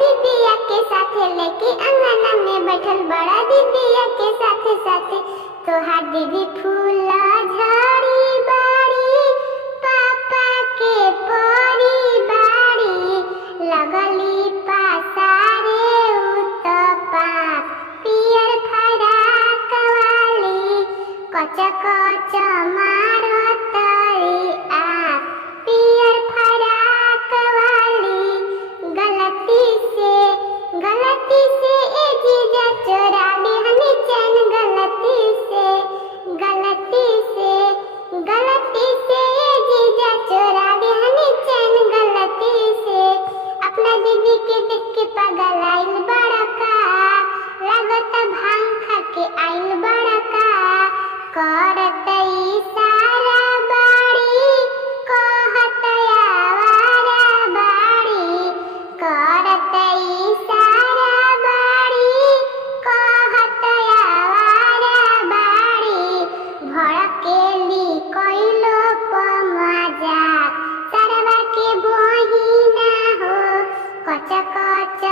दीदिया के साथे लेके अंगना में बैठल बड़ा दीदिया के साथे साथे तोहार दीदी फूल झड़ी बाड़ी पापा के परी बाड़ी लगली पासारे उत्पात पियर फराक वाली कच कच मारतरी आँख पियर फराक वाली गलती से ए जीजा चोरा बिहनी चैन गलती से ए जीजा चोरा बिहनी चैन गलती से अपना दीदी के देख के पागल आइल बड़ा का लागत भांग खा के आइल बड़ा का करत इशारा बाड़ी कहत आवारा बाड़ी करत इशारा बाड़ी कहत आवारा बाड़ी भड़केली कइलो मजाक सरवा के बहिना हो कच कच